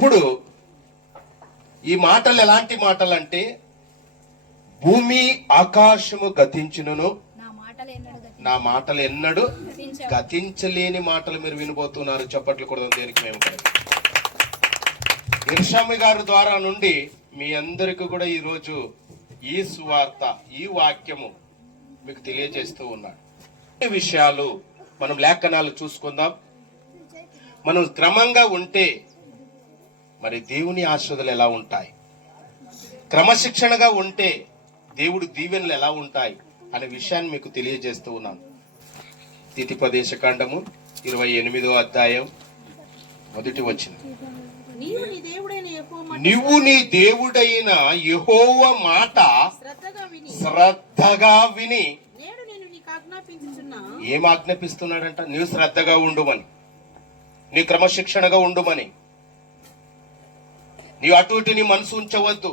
ఇప్పుడు ఈ మాటలు ఎలాంటి మాటలు అంటే, భూమి ఆకాశము గతించును, నా మాటలు ఎన్నడూ గతించలేని మాటలు మీరు వినబోతున్నారు. చప్పట్లు కూడా దేనికి మేము ఇర్షామి గారి ద్వారా నుండి మీ అందరికీ కూడా ఈరోజు ఈ సువార్త, ఈ వాక్యము మీకు తెలియజేస్తూ ఉన్నాడు. ఈ విషయాలు మనం లేఖనాలు చూసుకుందాం. మనం క్రమంగా ఉంటే మరి దేవుని ఆశీర్వాదాలు ఎలా ఉంటాయి, క్రమశిక్షణగా ఉంటే దేవుడి దీవెనలు ఎలా ఉంటాయి అనే విషయాన్ని మీకు తెలియజేస్తూ ఉన్నాను. స్థితిపదేశ కాండము 28వ అధ్యాయం 1వ వచనం. నీవు నీ దేవుడైన యెహోవా మాట శ్రద్ధగా విని. ఏం ఆజ్ఞాపిస్తున్నాడంట? నీవు శ్రద్ధగా ఉండుమని, నీ క్రమశిక్షణగా ఉండుమని. నీవు అటు ఇటు నీ మనసు ఉంచవద్దు,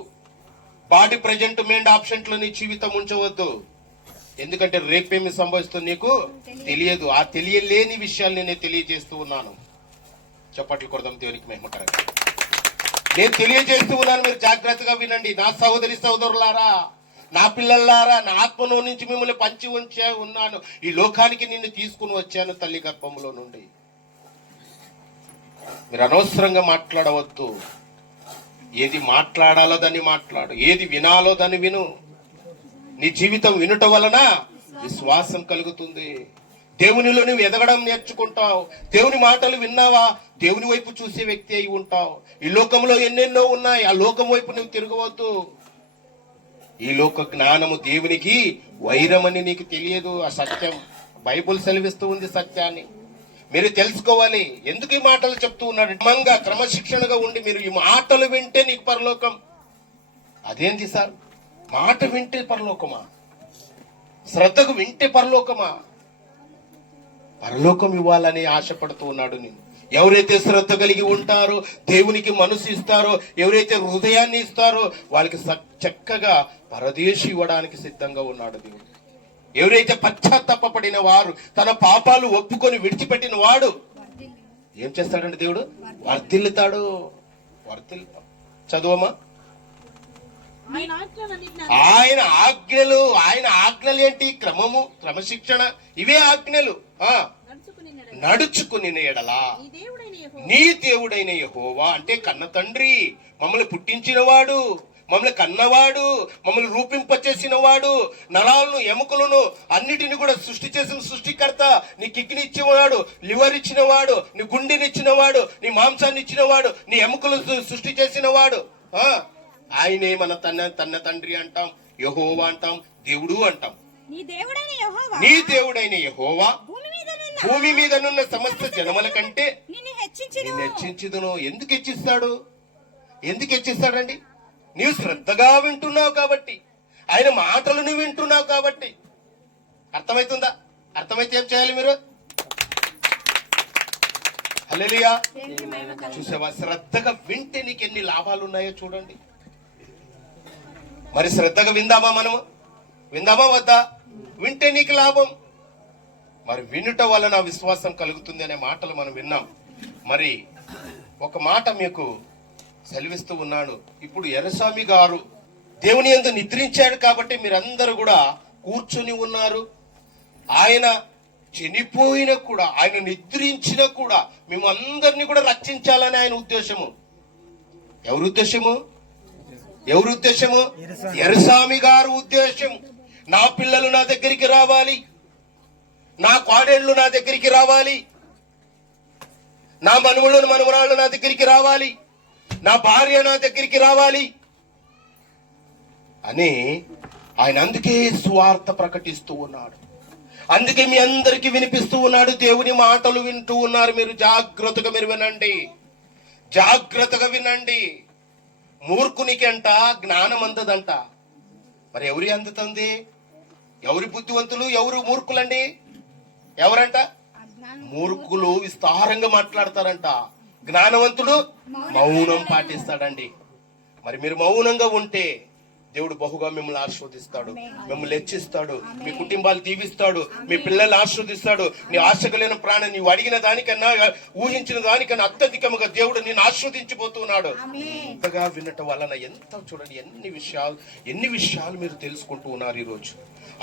బాడీ ప్రజెంట్ మైండ్ ఆప్షన్స్ లో నీ జీవితం ఉంచవద్దు. ఎందుకంటే రేపేమి సంభవిస్తుందో నీకు తెలియదు. ఆ తెలియలేని విషయాలు నేను తెలియజేస్తూ ఉన్నాను. చప్పట్లు కొడదాం దేవునికి మహిమకరంగా. నేను తెలియజేస్తూ ఉన్నాను, మీరు జాగ్రత్తగా వినండి. నా సహోదరి సహోదరులారా, నా పిల్లలారా, నా ఆత్మలో నుంచి మిమ్మల్ని పంచి ఉంచే ఉన్నాను. ఈ లోకానికి నిన్ను తీసుకుని వచ్చాను తల్లి గర్భంలో నుండి. మీరు అనవసరంగా మాట్లాడవద్దు. ఏది మాట్లాడాలో దాన్ని మాట్లాడు, ఏది వినాలో దాన్ని విను. నీ జీవితం వినుట వలన విశ్వాసం కలుగుతుంది. దేవునిలో నువ్వు ఎదగడం నేర్చుకుంటావు. దేవుని మాటలు విన్నావా, దేవుని వైపు చూసే వ్యక్తి అయి ఉంటావు. ఈ లోకంలో ఎన్నెన్నో ఉన్నాయి, ఆ లోకం వైపు నువ్వు తిరగవద్దు. ఈ లోక జ్ఞానము దేవునికి వైరమని నీకు తెలియదు. ఆ సత్యం బైబుల్ సెలవిస్తూ ఉంది. సత్యాన్ని మీరు తెలుసుకోవాలి. ఎందుకు ఈ మాటలు చెప్తూ ఉన్నాడు? క్రమంగా క్రమశిక్షణగా ఉండి మీరు ఈ మాటలు వింటే నీకు పరలోకం. అదేంటి సార్, మాట వింటే పరలోకమా? శ్రద్ధకు వింటే పరలోకమా? పరలోకం ఇవ్వాలని ఆశపడుతూ ఉన్నాడు. నేను ఎవరైతే శ్రద్ధ కలిగి ఉంటారో, దేవునికి మనసు ఇస్తారో, ఎవరైతే హృదయాన్ని ఇస్తారో వాళ్ళకి చక్కగా పరదేశి ఇవ్వడానికి సిద్ధంగా ఉన్నాడు దేవుడు. ఎవరైతే పశ్చాత్తాపడిన వారు, తన పాపాలు ఒప్పుకొని విడిచిపెట్టిన వాడు ఏం చేస్తాడంటే దేవుడు వర్ధిల్లుతాడు. చదువమా. ఆయన ఆజ్ఞలు ఏంటి? క్రమము, క్రమశిక్షణ, ఇవే ఆజ్ఞలు. నడుచుకుని ఎడలా నీ దేవుడైన యెహోవా, అంటే కన్న తండ్రి, మమ్మల్ని పుట్టించినవాడు, మమ్మల్ని కన్నవాడు, మమ్మల్ని రూపింపచేసిన వాడు, నరాలను ఎముకలను అన్నిటిని కూడా సృష్టి చేసిన సృష్టికర్త, నీ కిడ్నీ ఇచ్చినవాడు, లివర్ ఇచ్చినవాడు, నీ గుండెని ఇచ్చినవాడు, నీ మాంసాన్ని ఇచ్చినవాడు, నీ ఎముకలు సృష్టి చేసిన వాడు. ఆయనే మన తన్న తండ్రి అంటాం, యెహోవా అంటాం, దేవుడు అంటాం. నీ దేవుడైన యెహోవా భూమి మీద నున్న సమస్త జనముల కంటే నిన్ను హెచ్చించుదును. ఎందుకు హెచ్చిస్తాడు? ఎందుకు హెచ్చిస్తాడండి? నీవు శ్రద్ధగా వింటున్నావు కాబట్టి, ఆయన మాటలు నువ్వు వింటున్నావు కాబట్టి. అర్థమవుతుందా? అర్థమైతే ఏం చేయాలి మీరు? హల్లెలూయా. చూసావా, శ్రద్ధగా వింటే నీకు ఎన్ని లాభాలు ఉన్నాయో చూడండి. మరి శ్రద్ధగా విందామా? మనము విందామా వద్దా? వింటే నీకు లాభం. మరి వినుట వలన విశ్వాసం కలుగుతుంది అనే మాటలు మనం విన్నాం. మరి ఒక మాట మీకు సెలవిస్తూ ఉన్నాడు. ఇప్పుడు యెరస్వామి గారు దేవుని యందు నిద్రించాడు కాబట్టి మీరందరూ కూడా కూర్చొని ఉన్నారు. ఆయన చనిపోయినా కూడా, ఆయన నిద్రించినా కూడా మేము అందరినీ కూడా రక్షించాలని ఆయన ఉద్దేశము. ఎవరి ఉద్దేశము? ఎవరి ఉద్దేశము? యెరస్వామి గారు ఉద్దేశం. నా పిల్లలు నా దగ్గరికి రావాలి, నా కోడేళ్లు నా దగ్గరికి రావాలి, నా మనుమలు మనవరాళ్ళు నా దగ్గరికి రావాలి, నా భార్య నా దగ్గరికి రావాలి అని ఆయన అందుకే సువార్త ప్రకటిస్తూ ఉన్నాడు. అందుకే మీ అందరికీ వినిపిస్తూ ఉన్నాడు. దేవుని మాటలు వింటూ ఉన్నారు. మీరు జాగ్రత్తగా మీరు వినండి, జాగ్రత్తగా వినండి. మూర్ఖునికి అంట జ్ఞానం అందదంట. మరి ఎవరి అందుతుంది? ఎవరి బుద్ధివంతులు, ఎవరు మూర్ఖులండి? ఎవరంట? మూర్ఖులు విస్తారంగా మాట్లాడతారంట, జ్ఞానవంతుడు మౌనం పాటిస్తాడండి. మరి మీరు మౌనంగా ఉంటే దేవుడు బహుగా మిమ్మల్ని ఆశీర్వదిస్తాడు, మిమ్మల్ని హెచ్చిస్తాడు, మీ కుటుంబాలు దీవిస్తాడు, మీ పిల్లల్ని ఆశీర్వదిస్తాడు. నీ ఆశ కలిగిన ప్రాణం నీవు అడిగిన దానికన్నా ఊహించిన దానికన్నా అత్యధికముగా దేవుడు నిన్ను ఆశీర్వదించబోతున్నాడు. ఇంతగా వినటం వలన ఎంత చూడండి ఎన్ని విషయాలు మీరు తెలుసుకుంటూ ఉన్నారు. ఈ రోజు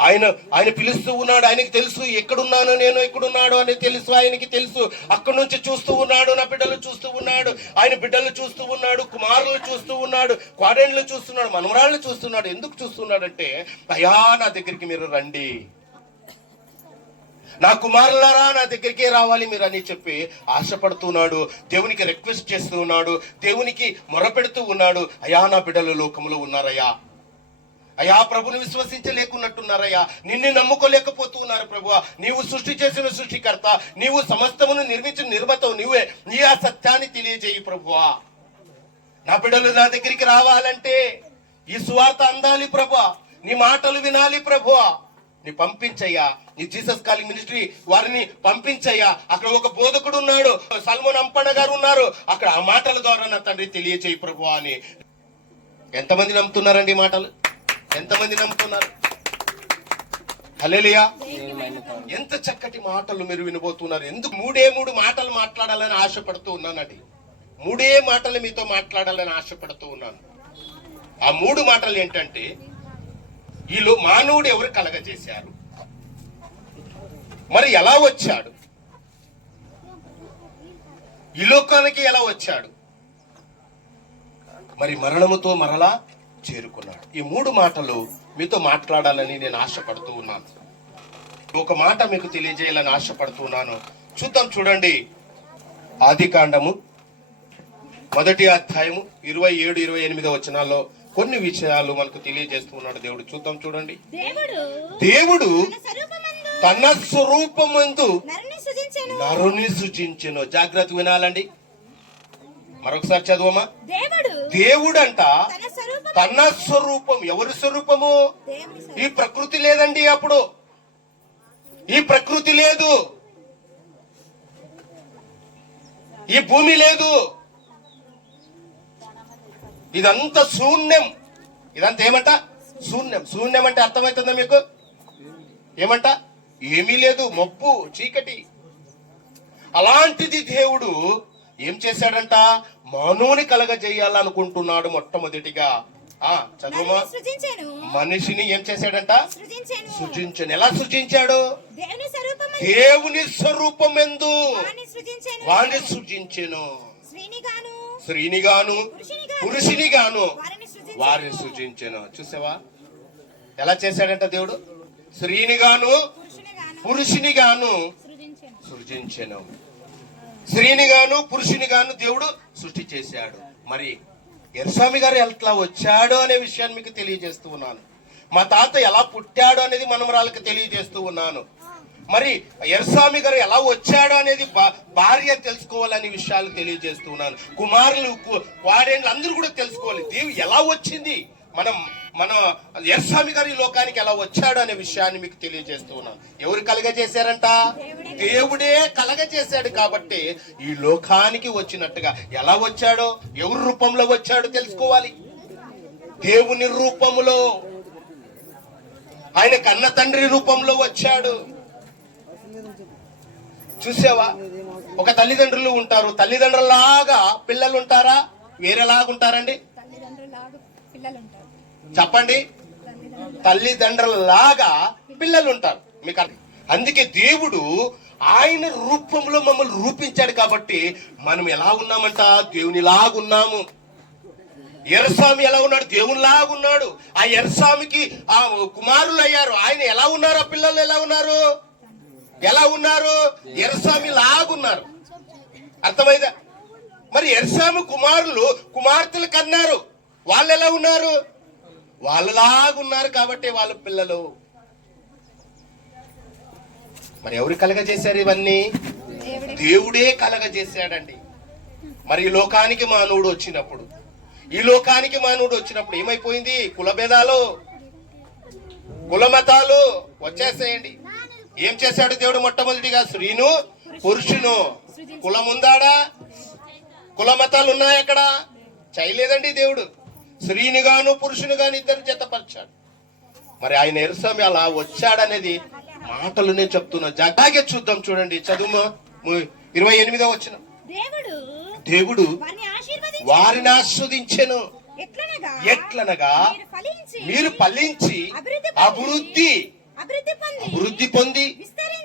ఆయన పిలుస్తూ ఉన్నాడు. ఆయనకి తెలుసు ఎక్కడున్నాను నేను, ఎక్కడున్నాడు అని తెలుసు. ఆయనకి తెలుసు. అక్కడి నుంచి చూస్తూ ఉన్నాడు, నా బిడ్డలు చూస్తూ ఉన్నాడు, ఆయన బిడ్డలు చూస్తూ ఉన్నాడు, కుమారులు చూస్తూ ఉన్నాడు, క్వారెంట్లు చూస్తున్నాడు, మనమరాళ్ళు చూస్తున్నాడు. ఎందుకు చూస్తున్నాడంటే, అయ్యా నా దగ్గరికి మీరు రండి, నా కుమారులారా నా దగ్గరికే రావాలి మీరు అని చెప్పి ఆశపడుతున్నాడు. దేవునికి రిక్వెస్ట్ చేస్తూ ఉన్నాడు, దేవునికి మొరపెడుతూ ఉన్నాడు. అయ్యా నా బిడ్డలు లోకంలో ఉన్నారయ్యా, అయ్యా ప్రభుని విశ్వసించలేకున్నట్టున్నారయ్యా, నిన్ను నమ్ముకోలేకపోతున్నారు ప్రభువా. నీవు సృష్టి చేసిన సృష్టికర్త, నీవు సమస్తమును నిర్మించిన నిర్మతవు నీవే. నీ ఆ సత్యాన్ని తెలియజేయి ప్రభువా. నా బిడ్డలు నా దగ్గరికి రావాలంటే ఈ సువార్త అందాలి ప్రభువా, నీ మాటలు వినాలి ప్రభువా. నీ పంపించయ్యా, నీ జీసస్ కాలింగ్ మినిస్ట్రీ వారిని పంపించయ్యా. అక్కడ ఒక బోధకుడు ఉన్నాడు, సల్మోన్ అంపణ గారు ఉన్నారు, అక్కడ ఆ మాటల ద్వారా నా తండ్రి తెలియజేయి ప్రభువా అని. ఎంతమంది నమ్ముతున్నారండి మాటలు? ఎంతమంది నమ్ముతున్నారు? హల్లెలూయా. ఎంత చక్కటి మాటలు మీరు వినబోతున్నారు. ఎందుకు మూడు మాటలు మాట్లాడాలని ఆశపడుతూ ఉన్నానండి. 3 మాటలు మీతో మాట్లాడాలని ఆశపడుతూ ఉన్నాను. ఆ 3 మాటలు ఏంటంటే, ఈలో మానవుడు ఎవరు కలగజేశారు, మరి ఎలా వచ్చాడు, ఈ లోకానికి ఎలా వచ్చాడు, మరి మరణముతో మరలా చేరుకున్నాడు. ఈ 3 మాటలు మీతో మాట్లాడాలని నేను ఆశపడుతూ ఉన్నాను. ఒక మాట మీకు తెలియజేయాలని ఆశపడుతున్నాను. చూద్దాం, చూడండి. ఆదికాండము 1వ అధ్యాయము 27-28 వచనాల్లో కొన్ని విషయాలు మనకు తెలియజేస్తూ ఉన్నాడు దేవుడు. చూద్దాం, చూడండి. దేవుడు తన స్వరూపమందు నరుని సృజించెను. జాగ్రత్త వినాలండి. మరొకసారి చదువమా. దేవుడంట తన స్వరూపం. ఎవరి స్వరూపము? ఈ ప్రకృతి లేదండి. అప్పుడు ఈ ప్రకృతి లేదు, ఈ భూమి లేదు, ఇదంతా శూన్యం. ఇదంతా ఏమంట? శూన్యం. శూన్యం అంటే అర్థమవుతుందా మీకు? ఏమంట? ఏమీ లేదు, మబ్బు, చీకటి. అలాంటిది దేవుడు ఏం చేశాడంట? మానవుని కలగజేయాలనుకుంటున్నాడు. మొట్టమొదటిగా చదువుమా. మనిషిని ఏం చేశాడంట? సృజించను. ఎలా సృజించాడు? దేవుని స్వరూపమెందు వాణ్ణి సృజించెను. స్త్రీని గాను పురుషుని గాను వారిని సృజించెను. చూసావా ఎలా చేశాడంట దేవుడు? స్త్రీని గాను పురుషుని గాను సృజించెను. స్త్రీని గాను పురుషుని గాను దేవుడు సృష్టి చేశాడు. మరి ఎర్సామి గారు ఎట్లా వచ్చాడు అనే విషయాన్ని మీకు తెలియజేస్తూ ఉన్నాను. మా తాత ఎలా పుట్టాడు అనేది మనమరాలకు తెలియజేస్తూ ఉన్నాను. మరి ఎర్సామి గారు ఎలా వచ్చాడు అనేది భార్య తెలుసుకోవాలనే విషయాలు తెలియజేస్తూ ఉన్నాను. కుమారులు, వాడేళ్ళు అందరూ కూడా తెలుసుకోవాలి. దేవుడు ఎలా వచ్చింది, మన ఎర్సామి గారు ఈ లోకానికి ఎలా వచ్చాడు అనే విషయాన్ని మీకు తెలియజేస్తూ ఉన్నాను. ఎవరు కలగజేశారంట? దేవుడే కలగజేశాడు. కాబట్టి ఈ లోకానికి వచ్చినట్టుగా ఎలా వచ్చాడో, ఎవరి రూపంలో వచ్చాడో తెలుసుకోవాలి. దేవుని రూపంలో, ఆయన కన్న తండ్రి రూపంలో వచ్చాడు. చూసావా? ఒక తల్లిదండ్రులు ఉంటారు, తల్లిదండ్రులాగా పిల్లలు ఉంటారా? వేరేలాగుంటారండి? చెప్పండి. తల్లిదండ్రులలాగా పిల్లలు ఉంటారు. మీకు అందుకే దేవుడు ఆయన రూపంలో మమ్మల్ని రూపించాడు. కాబట్టి మనం ఎలా ఉన్నామంట? దేవునిలాగున్నాము. ఎర్సామి ఎలా ఉన్నాడు? దేవునిలాగున్నాడు. ఆ ఎర్సామికి ఆ కుమారులు అయ్యారు. ఆయన ఎలా ఉన్నారు? ఆ పిల్లలు ఎలా ఉన్నారు? ఎలా ఉన్నారు? ఎర్సామి లాగున్నారు. అర్థమైందా? మరి ఎర్సామి కుమారులు కుమార్తెలు కన్నారు. వాళ్ళు ఎలా ఉన్నారు? వాళ్ళలాగున్నారు. కాబట్టి వాళ్ళ పిల్లలు. మరి ఎవరు కలగజేశారు ఇవన్నీ? దేవుడే కలగజేశాడండి. మరి ఈ లోకానికి మానవుడు వచ్చినప్పుడు ఏమైపోయింది? కులభేదాలు, కులమతాలు వచ్చేసేయండి. ఏం చేశాడు దేవుడు? మొట్టమొదటిగా స్త్రీను పురుషును. కులం ఉందాడా? కులమతాలు ఉన్నాయక్కడ? చేయలేదండి దేవుడు. స్త్రీని గాను పురుషుని గాను ఇద్దరు జతపరిచాడు. మరి ఆయన ఎరుసమి అలా వచ్చాడనేది మాటలునే చెప్తున్నా. జాగే చూద్దాం, చూడండి, చదువు 28వ వచనం. దేవుడు వారిని ఆస్వాదించెను. ఎట్లనగా మీరు ఫలించి అభివృద్ధి పొంది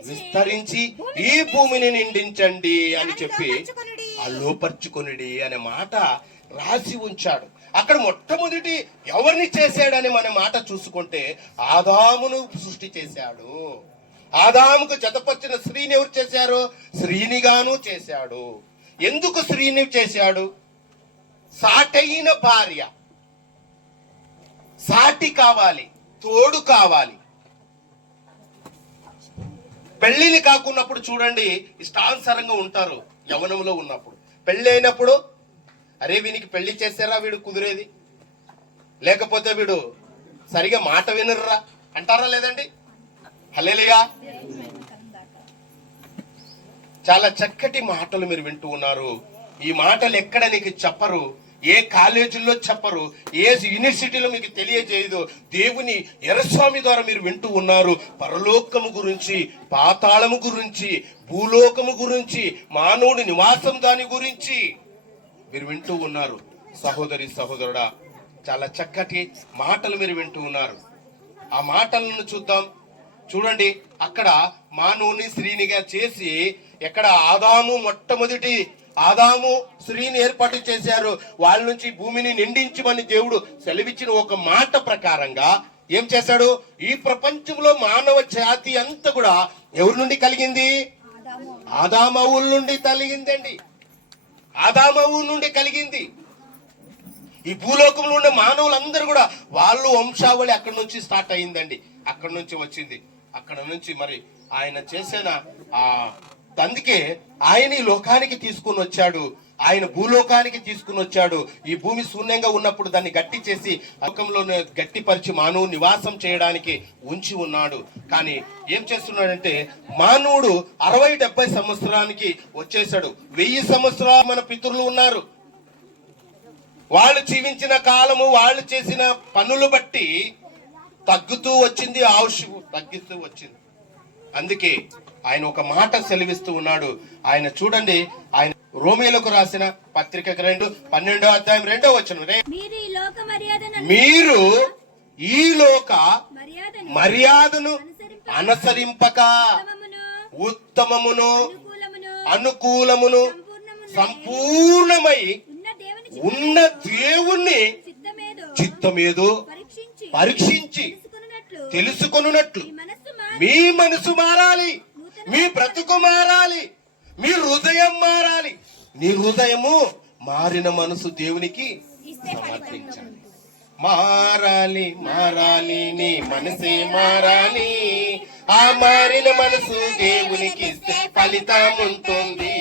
విస్తరించి ఈ భూమిని నిండించండి అని చెప్పి లోపర్చుకొనిడి అనే మాట రాసి ఉంచాడు. అక్కడ మొట్టమొదటి ఎవరిని చేశాడని మన మాట చూసుకుంటే ఆదామును సృష్టి చేశాడు. ఆదాముకు జతపరిచిన స్త్రీని ఎవరు చేశారు? స్త్రీనిగాను చేశాడు. ఎందుకు స్త్రీని చేశాడు? సాటైన భార్య, సాటి కావాలి, తోడు కావాలి. పెళ్లిని కాకున్నప్పుడు చూడండి, ఇష్టానుసారంగా ఉంటారు. యవనంలో ఉన్నప్పుడు, పెళ్లి అయినప్పుడు అరే వీనికి పెళ్లి చేశారా, వీడు కుదిరేది, లేకపోతే వీడు సరిగా మాట వినర్రా అంటారా లేదండి? హల్లెలూయా. చాలా చక్కటి మాటలు మీరు వింటూ ఉన్నారు. ఈ మాటలు ఎక్కడ నీకు చెప్పరు, ఏ కాలేజీల్లో చెప్పరు, ఏ యూనివర్సిటీలో మీకు తెలియజేయదు. దేవుని ఎర్రస్వామి ద్వారా మీరు వింటూ ఉన్నారు. పరలోకము గురించి, పాతాళము గురించి, భూలోకము గురించి, మానవుడి నివాసం దాని గురించి మీరు వింటూ ఉన్నారు. సహోదరి సహోదరుడా, చాలా చక్కటి మాటలు మీరు వింటూ ఉన్నారు. ఆ మాటలను చూద్దాం. చూడండి, అక్కడ మానవుని స్త్రీనిగా చేసి, ఎక్కడ ఆదాము మొట్టమొదటి ఆదాము స్త్రీని ఏర్పాటు చేశారు. వాళ్ళ నుంచి భూమిని నిండించమని దేవుడు సెలవిచ్చిన ఒక మాట ప్రకారంగా ఏం చేశాడు? ఈ ప్రపంచంలో మానవ జాతి అంతా కూడా ఎవరి నుండి కలిగింది? ఆదామవుల నుండి కలిగిందండి. ఆదామవు నుండి కలిగింది. ఈ భూలోకంలో ఉండే మానవులందరూ కూడా వాళ్ళు వంశావళి అక్కడి నుంచి స్టార్ట్ అయిందండి. అక్కడి నుంచి వచ్చింది. అక్కడ నుంచి మరి ఆయన చేసిన అందుకే ఆయన ఈ లోకానికి తీసుకుని వచ్చాడు. ఆయన భూలోకానికి తీసుకుని వచ్చాడు. ఈ భూమి శూన్యంగా ఉన్నప్పుడు దాన్ని గట్టి చేసి లోకంలో గట్టిపరిచి మానవు నివాసం చేయడానికి ఉంచి ఉన్నాడు. కానీ ఏం చేస్తున్నాడంటే, మానవుడు 60-70 సంవత్సరానికి వచ్చేసాడు. 1000 సంవత్సరాలు మన పితరులు ఉన్నారు. వాళ్ళు జీవించిన కాలము, వాళ్ళు చేసిన పనులు బట్టి తగ్గుతూ వచ్చింది, ఆయుష్ తగ్గిస్తూ వచ్చింది. అందుకే ఆయన ఒక మాట సెలవిస్తూ ఉన్నాడు. ఆయన చూడండి, ఆయన రోమీయులకు రాసిన పత్రిక 12వ అధ్యాయం 2వ వచనం. మీరు ఈ లోక మర్యాదను అనుసరింపక ఉత్తమమును అనుకూలమును సంపూర్ణమై ఉన్న దేవుణ్ణి చిత్తమేదో పరీక్షించి తెలుసుకొనున్నట్లు మీ మనసు మారాలి, మీ బ్రతుకు మారాలి, మీ హృదయం మారాలి. నీ హృదయము మారిన మనసు దేవునికి సమర్పించాలి. మారాలి మారాలి, నీ మనసే మారాలి. ఆ మారిన మనసు దేవునికి ఇస్తే ఫలితం ఉంటుంది.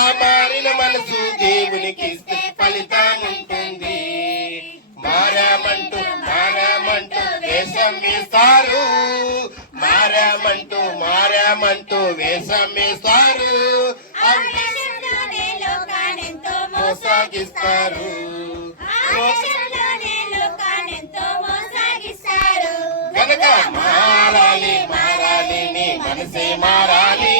ఆ మారిన మనసు దేవునికి ఇస్తే ఫలితం ఉంటుంది. మారామంటూ వేషం వేస్తారు, మారామంటూ వేషం వేస్తారు, మోసాగిస్తారు. కనుక మారాలి నీ మనసే మారాలి.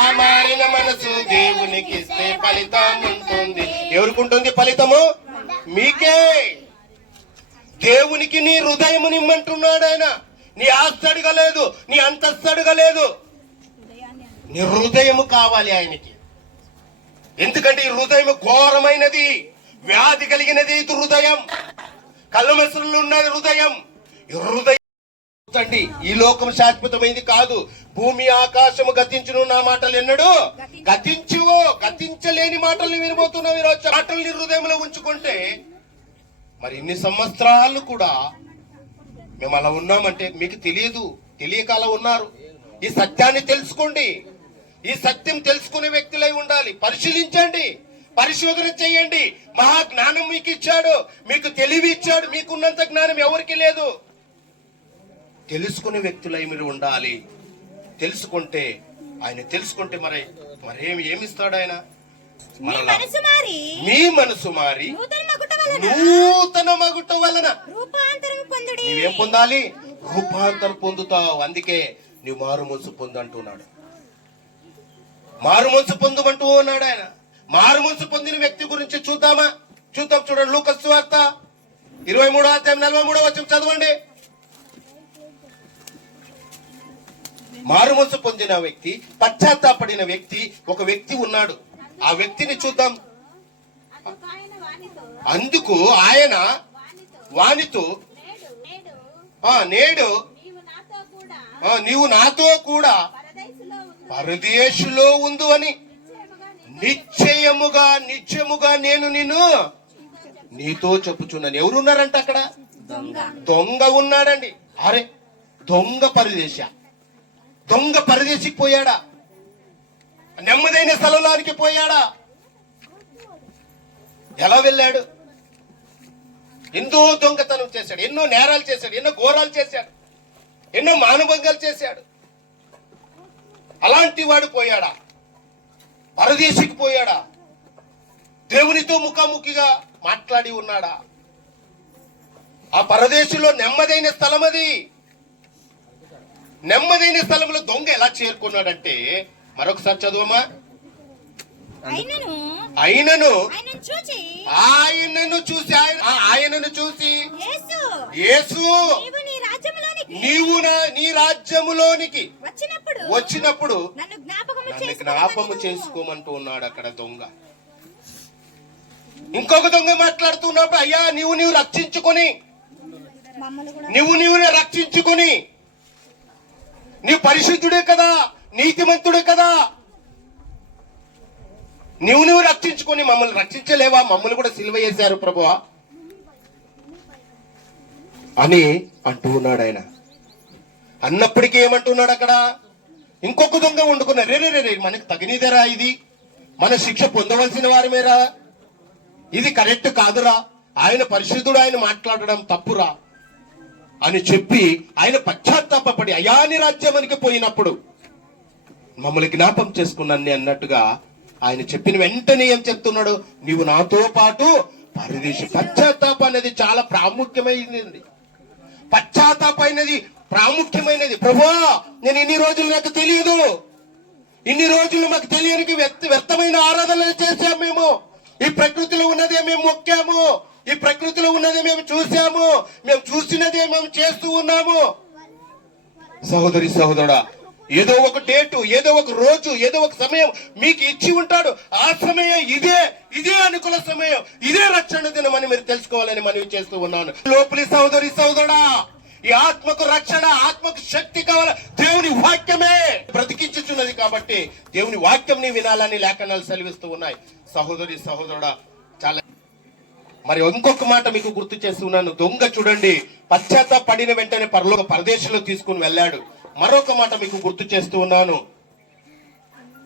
ఆ మారిన మనసు దేవునికి ఇస్తే ఫలితం ఉంటుంది. ఎవరికి ఉంటుంది ఫలితము? మీకే. దేవునికి నీ హృదయము నిమ్మంటున్నాడు ఆయన. నీ ఆస్తి అడగలేదు, నీ అంతస్తు అడగలేదు, నీ హృదయము కావాలి ఆయనకి. ఎందుకంటే ఈ హృదయం ఘోరమైనది, వ్యాధి కలిగినది. ఇది హృదయం, కళ్ళు మెసలు ఉన్నది హృదయం. ఈ హృదయం ఈ లోకం శాశ్వతమైంది కాదు. భూమి ఆకాశము గతించును, నా మాటలు ఎన్నడు గతించలేని మాటల్ని వినబోతున్నాం ఈరోజు. మాటల్ని హృదయంలో ఉంచుకుంటే మరి ఇన్ని సంవత్సరాలు కూడా మేము అలా ఉన్నామంటే మీకు తెలియదు, తెలియక అలా ఉన్నారు. ఈ సత్యాన్ని తెలుసుకోండి. ఈ సత్యం తెలుసుకునే వ్యక్తులై ఉండాలి. పరిశీలించండి, పరిశోధన చేయండి. మహా జ్ఞానం మీకు ఇచ్చాడు, మీకు తెలివి ఇచ్చాడు. మీకున్నంత జ్ఞానం ఎవరికి లేదు. తెలుసుకునే వ్యక్తులై మీరు ఉండాలి. తెలుసుకుంటే మరి ఏమిస్తాడు ఆయన? మీ మనసు మారి నూతన మగుట వలన రూపాంతరం పొందుడి. నీవేం పొందాలి? రూపాంతరం పొందుతావు. అందుకే నీవు మారు మనసు పొందు అంటున్నాడు. మారు మనసు పొందుమంటూ ఉన్నాడు ఆయన. మారు మనసు పొందిన వ్యక్తి గురించి చూద్దాం. చూడండి, లూకాసు సువార్త 23:43 చదవండి. మారు మనసు పొందిన వ్యక్తి, పశ్చాత్తాపడిన వ్యక్తి, ఒక వ్యక్తి ఉన్నాడు. ఆ వ్యక్తిని చూద్దాం. అందుకు ఆయన వానితో, నేడు నీవు నాతో కూడా పరదేశులో ఉందు అని నిశ్చయముగా నేను నిన్ను నీతో చెప్పుచున్నాను. ఎవరున్నారంట అక్కడ? దొంగ ఉన్నాడండి. అరే, దొంగ పరదేశికి పోయాడా? నెమ్మదైన స్థలంలోనికి పోయాడా? ఎలా వెళ్ళాడు? ఎంతో దొంగతనం చేశాడు, ఎన్నో నేరాలు చేశాడు, ఎన్నో ఘోరాలు చేశాడు, ఎన్నో మానభంగాలు చేశాడు. అలాంటి వాడు పోయాడా? పరదేశికి పోయాడా? దేవునితో ముఖాముఖిగా మాట్లాడి ఉన్నాడా? ఆ పరదేశంలో నెమ్మదైన స్థలం అది. నెమ్మదైన స్థలంలో దొంగ ఎలా చేరుకున్నాడంటే, మరొకసారి చదువమ్మా. ఆయనను చూసి యేసు నీవు నీ రాజ్యములోనికి వచ్చినప్పుడు నన్ను జ్ఞాపకము చేసుకోమంటూ ఉన్నాడు అక్కడ దొంగ. ఇంకొక దొంగ మాట్లాడుతున్నప్పుడు, అయ్యా నీవు రక్షించుకొని, నీవు పరిశుద్ధుడే కదా, నీతిమంతుడే కదా, నువ్వు రక్షించుకొని మమ్మల్ని రక్షించలేవా? మమ్మల్ని కూడా సిలువ చేశారు ప్రభువా అని అంటూ ఉన్నాడు ఆయన. అన్నప్పటికీ ఏమంటున్నాడు అక్కడ? ఇంకొక దొంగ వండుకున్నా, రే మనకి తగినదేరా, ఇది మన శిక్ష పొందవలసిన వారమేరా, ఇది కరెక్ట్ కాదురా, ఆయన పరిశుద్ధుడు, ఆయన మాట్లాడడం తప్పురా అని చెప్పి ఆయన పశ్చాత్తాపడి అయాని రాజ్యానికి పోయినప్పుడు మమ్మల్ని జ్ఞాపం చేసుకున్నాను అన్నట్టుగా ఆయన చెప్పిన వెంటనే ఏం చెప్తున్నాడు? నీవు నాతో పాటు పరదేశి. పశ్చాత్తాపం అనేది చాలా ప్రాముఖ్యమైనది. పశ్చాత్తాపం అనేది ప్రాముఖ్యమైనది. ప్రభువా, నేను ఇన్ని రోజులు నాకు తెలియదు, ఇన్ని రోజులు మాకు తెలియనికి వ్యర్థమైన ఆరాధనలు చేశాము. మేము ఈ ప్రకృతిలో ఉన్నదే మేము మొక్కాము, ఈ ప్రకృతిలో ఉన్నదే మేము చూసాము, మేము చూసినదే మేము చేస్తూ ఉన్నాము. సహోదరి సహోదరుడా, ఏదో ఒక డేటు, ఏదో ఒక రోజు, ఏదో ఒక సమయం మీకు ఇచ్చి ఉంటాడు. ఆ సమయం ఇదే అనుకూల సమయం, ఇదే రక్షణ దినం అని మీరు తెలుసుకోవాలని మనవి చేస్తూ ఉన్నాను. లోపలి సహోదరి సహోదరుడా, ఈ ఆత్మకు రక్షణ, ఆత్మకు శక్తి కావాలి. దేవుని వాక్యమే బ్రతికించుచున్నది కాబట్టి దేవుని వాక్యం ని వినాలని లేఖనాలు సెలవిస్తూ ఉన్నాయి. సహోదరి సహోదరుడా, చాలా మరి ఇంకొక మాట మీకు గుర్తు చేస్తున్నాను. దొంగ చూడండి, పశ్చాత్తాపడిన వెంటనే పరలోక పరదేశంలో తీసుకుని వెళ్ళాడు. మరొక మాట మీకు గుర్తు చేస్తూ ఉన్నాను,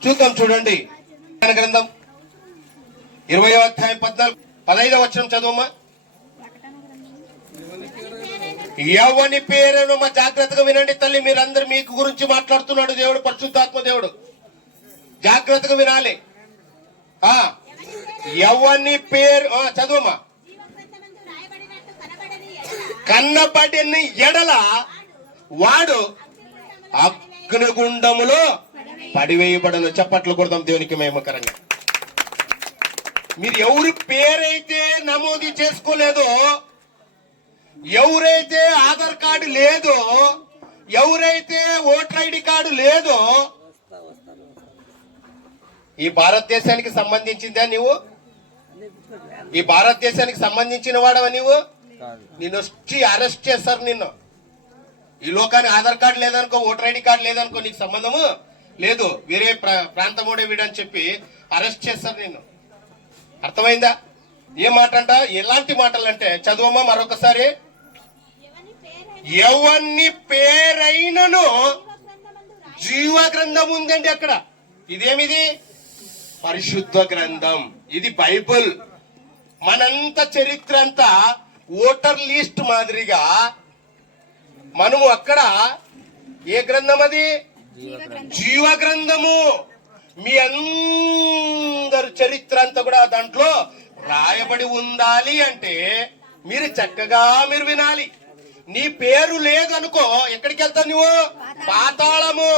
చూద్దాం. చూడండి, గ్రంథం 20వ అధ్యాయం 15వ వచనం చదువమ్మా. ఎవని పేరును, మా జాగ్రత్తగా వినండి తల్లి, మీరందరూ మీకు గురించి మాట్లాడుతున్నాడు దేవుడు, పరిశుద్ధాత్మ దేవుడు. జాగ్రత్తగా వినాలి. ఎవని పేరు చదువమ్మా. కన్నబడిన ఎడల వాడు అగ్నిగుండములో పడివేయబడను. చప్పట్లు కొడదాం దేవునికి మహిమకరంగా. మీరు ఎవరి పేరైతే నమోదు చేసుకోలేదో, ఎవరైతే ఆధార్ కార్డు లేదో, ఎవరైతే ఓటర్ ఐడి కార్డు లేదో, ఈ భారతదేశానికి సంబంధించిందా నీవు? ఈ భారతదేశానికి సంబంధించిన వాడవా నీవు? నిన్ను వచ్చి అరెస్ట్ చేస్తారు. నిన్ను ఈ లోకానికి ఆధార్ కార్డు లేదనుకో, ఓటర్ ఐడి కార్డు లేదనుకో, నీకు సంబంధము లేదు, వేరే ప్రాంతమోడే వీడని చెప్పి అరెస్ట్ చేస్తారు నిన్ను. అర్థమైందా? ఏ మాట అంట? ఎలాంటి మాటలు అంటే చదువమ్మా మరొకసారి. ఎవని పేరైనను జీవ గ్రంథం ఉందండి అక్కడ. ఇదేమిది? పరిశుద్ధ గ్రంథం. ఇది బైబుల్. మనంత చరిత్ర అంతా ఓటర్ లిస్ట్ మాదిరిగా మనము అక్కడ ఏ గ్రంథం అది? జీవ గ్రంథము. మీ అందరు చరిత్ర అంతా కూడా దాంట్లో రాయబడి ఉండాలి అంటే మీరు చక్కగా మీరు వినాలి. నీ పేరు లేదనుకో ఎక్కడికి వెళ్తావు నువ్వు? పాతాళము.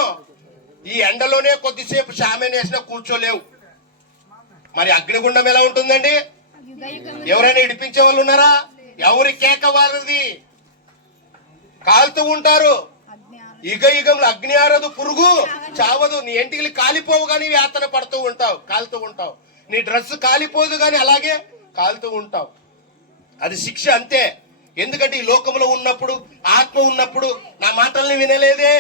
ఈ ఎండలోనే కొద్దిసేపు షామేన్ వేసినా కూర్చోలేవు. మరి అగ్నిగుండం ఎలా ఉంటుందండి? ఎవరైనా ఇడిపించే వాళ్ళు ఉన్నారా? ఎవరి కేక వాళ్ళది. కాలుతూ ఉంటారు. యుగ యుగంలో అగ్ని ఆరదు, పురుగు చావదు. నీ ఎంటికలు కాలిపోవు గానీ యాతన పడుతూ ఉంటావు, కాలుతూ ఉంటావు. నీ డ్రెస్ కాలిపోదు గానీ అలాగే కాలుతూ ఉంటావు. అది శిక్ష అంతే. ఎందుకంటే ఈ లోకంలో ఉన్నప్పుడు, ఆత్మ ఉన్నప్పుడు నా మాటల్ని వినలేదే.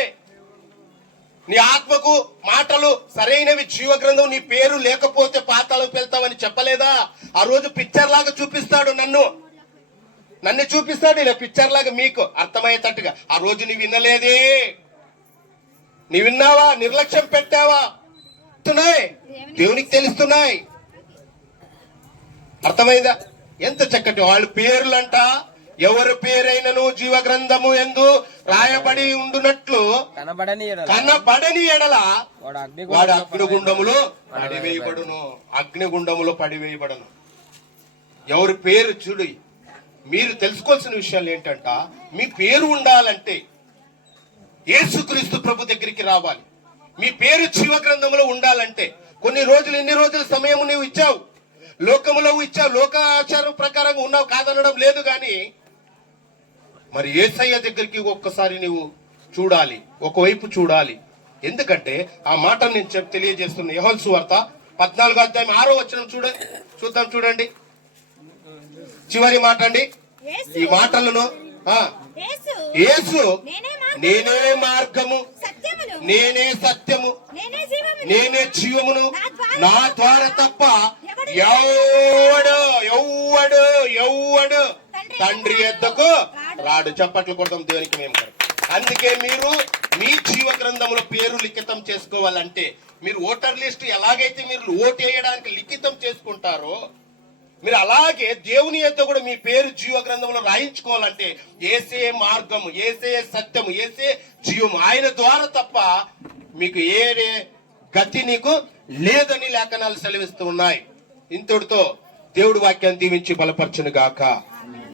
నీ ఆత్మకు మాటలు సరైనవి జీవ గ్రంథం, నీ పేరు లేకపోతే పాతాళం వెళ్తావని చెప్పలేదా? ఆ రోజు పిక్చర్ లాగా చూపిస్తాడు, నన్ను చూపిస్తాడు ఇలా పిక్చర్ లాగా మీకు అర్థమయ్యేటట్టుగా. ఆ రోజు నీ వినలేదే. నీ విన్నావా? నిర్లక్ష్యం పెట్టావా? దేవునికి తెలుస్తున్నాయి. అర్థమైందా? ఎంత చక్కటి వాళ్ళ పేర్లంట. ఎవరి పేరైనను జీవ గ్రంథము యందు రాయబడి ఉండునట్లు కనబడని ఎడల వాడు అగ్నిగుండములో పడివేయబడును. అగ్నిగుండములో పడివేయబడును. ఎవరి పేరు చూడు. మీరు తెలుసుకోవాల్సిన విషయాలు ఏంటంట, మీ పేరు ఉండాలంటే యేసుక్రీస్తు ప్రభు దగ్గరికి రావాలి. మీ పేరు జీవ గ్రంథంలో ఉండాలంటే కొన్ని రోజులు, ఎన్ని రోజుల సమయం నువ్వు ఇచ్చావు, లోకములో ఇచ్చావు, లోకాచారం ప్రకారంగా ఉన్నావు, కాదనడం లేదు. కానీ మరి యేసయ్య దగ్గరికి ఒక్కసారి నువ్వు చూడాలి, ఒకవైపు చూడాలి. ఎందుకంటే ఆ మాట నేను తెలియజేస్తున్నా. యోహాను సువార్త 14వ అధ్యాయం 6వ వచనం చూద్దాం. చూడండి, చివరి మాట అండి. ఈ మాటలను యేసు నేనే మార్గము, నేనే సత్యము, నేనే జీవమును, నా ద్వారా తప్ప ఎవ్వడు తండ్రి యొద్దకు రాడు. చప్పట్లు కొడతాం దేవునికి మేము. అందుకే మీరు మీ జీవ గ్రంథంలో పేరు లిఖితం చేసుకోవాలంటే మీరు ఓటర్ లిస్ట్ ఎలాగైతే మీరు ఓటు వేయడానికి లిఖితం చేసుకుంటారో మీరు అలాగే దేవుని యొద్ద కూడా మీ పేరు జీవ గ్రంథంలో రాయించుకోవాలంటే యేసే మార్గము, యేసే సత్యము, యేసే జీవము, ఆయన ద్వారా తప్ప మీకు ఏ గతి నీకు లేదని లేఖనాలు సెలవిస్తూ ఉన్నాయి. ఇంతటితో దేవుడి వాక్యాన్ని దీవించి బలపరచును గాక.